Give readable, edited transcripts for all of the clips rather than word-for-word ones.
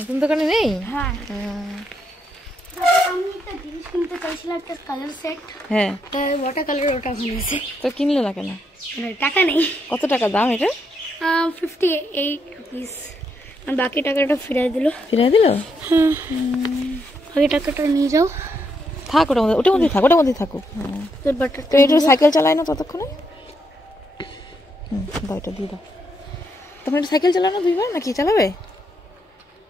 নতুন দোকানে নেই? হ্যাঁ আমি একটা জিনিস কিনতে চাইছিলাম, একটা কালার সেট। হ্যাঁ ওয়াটার কালার, ওটা কিনেছি। তো কিনলে না কেন? টাকা নেই। কত টাকা দাম এটা? 58 রুপিস। বাকি টাকাটা ফিরিয়ে দিল। ফিরিয়ে দিল? হ্যাঁ বাকি টাকাটা নিয়ে যাও। থাক ওটার মধ্যে, ওটার মধ্যেই থাক, ওটার মধ্যেই থাকুক। তো একটু সাইকেল চালায় না ততক্ষণে? দাও, এটা দিয়ে দাও। তখন একটু সাইকেল চালানো দুইবার, নাকি চালাবে?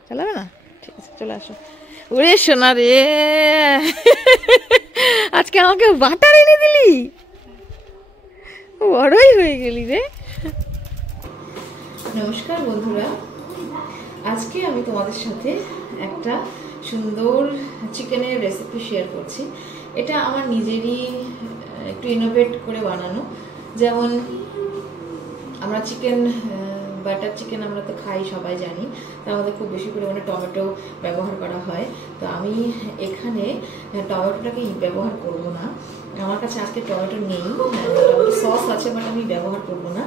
চালাবে না? ঠিক আছে, চলে আসো। ওরে সোনা রে, আজকে আমাকে বাটার এনে দিলি, বড়ই হয়ে গেলি রে। নমস্কার বন্ধুরা, আজকে আমি তোমাদের সাথে একটা সুন্দর চিকেনের রেসিপি শেয়ার করছি। এটা আমার নিজেরই একটু ইনোভেট করে বানানো। যেমন আমরা চিকেন, বাটার চিকেন আমরা তো খাই, সবাই জানি। তার মধ্যে খুব বেশি পরিমাণে টমেটো ব্যবহার করা হয়। তো আমি এখানে টমেটোটাকে ব্যবহার করব না। আমার কাছে আজকে টমেটো নেই, টমেটো সস আছে, বাট আমি ব্যবহার করব না।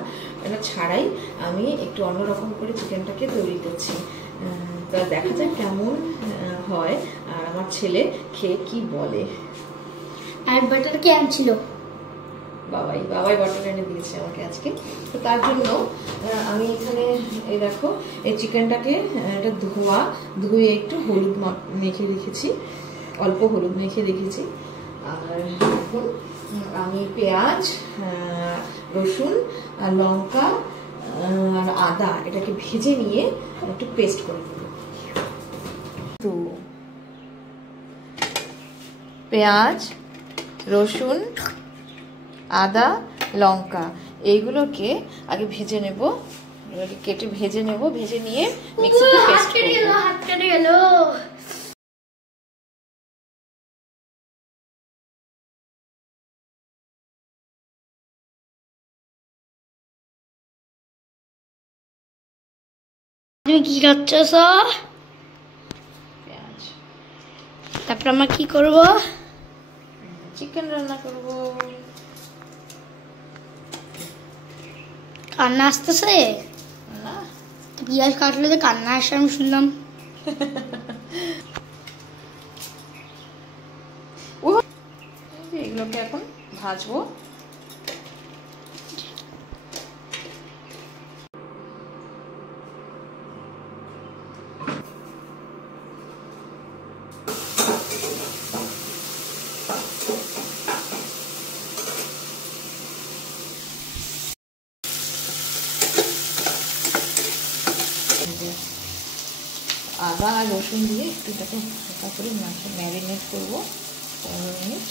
এটা ছাড়াই আমি একটু অন্যরকম করে চিকেনটাকে তৈরি করছি। তো দেখা যাক কেমন হয়, আর আমার ছেলে খেয়ে কি বলে। আর বাটার কে আনছিল? বাবাই বাটার এনে দিয়েছে আমাকে আজকে। তো তার জন্য আমি এখানে এই দেখো, এই চিকেনটাকে এটা ধুয়ে একটু হলুদ মেখে রেখেছি, অল্প হলুদ মেখে রেখেছি। আর এখন আমি পেঁয়াজ, রসুন, লঙ্কা আর আদা এটাকে ভেজে নিয়ে একটু পেস্ট করে দেবো। তো পেঁয়াজ, রসুন, আদা, লঙ্কা এইগুলোকে আগে ভেজে নেব, কেটে ভেজে নেব, ভেজে নিয়ে মিক্সিতে পেস্ট করব। হাত কেটে গেল। তুমি কি করছো? পেঁয়াজ, তারপর আমরা কি করব? চিকেন রান্না করব। কান্না আসতেছে না, পেঁয়াজ কাটলে তো কান্না আসে, আমি শুনলাম। এগুলোকে এখন ভাজবো। আদা আর রসুন দিয়ে একটু এটাকে হালকা করে ম্যারিনেট করবো 15 মিনিট।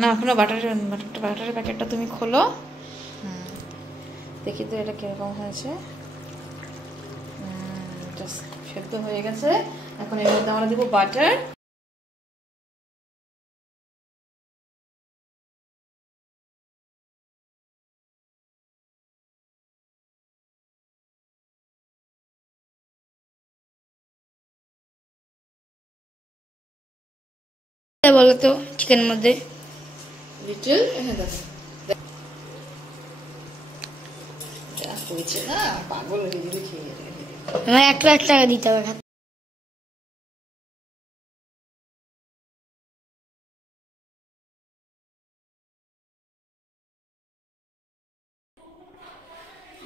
না এখনো বাটারের প্যাকেটটা তুমি খোলো। দেখি তো এটা কিরকম হয়েছে। জাস্ট সেদ্ধ হয়ে গেছে। এখন এর মধ্যে আমরা দেবো বাটার। বলো তো চিকেনের মধ্যে লিটল দেখো যা হয়েছে না, পাগল হয়ে যাবে খেয়ে। আমার 1 লাখ টাকা দিতে হবে।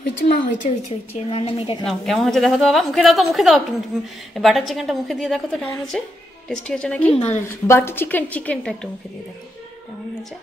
হয়েছে মা, হয়েছে হয়েছে হয়েছে। না মেয়েটা কেমন হয়েছে দেখো তো বাবা, মুখে দাও তো, মুখে দাও একটু। বাটার চিকেনটা মুখে দিয়ে দেখো তো কেমন হয়েছে, টেস্টি হয়েছে নাকি। বাটার চিকেনটা একটু মুখে দিয়ে দেখো কেমন হয়েছে।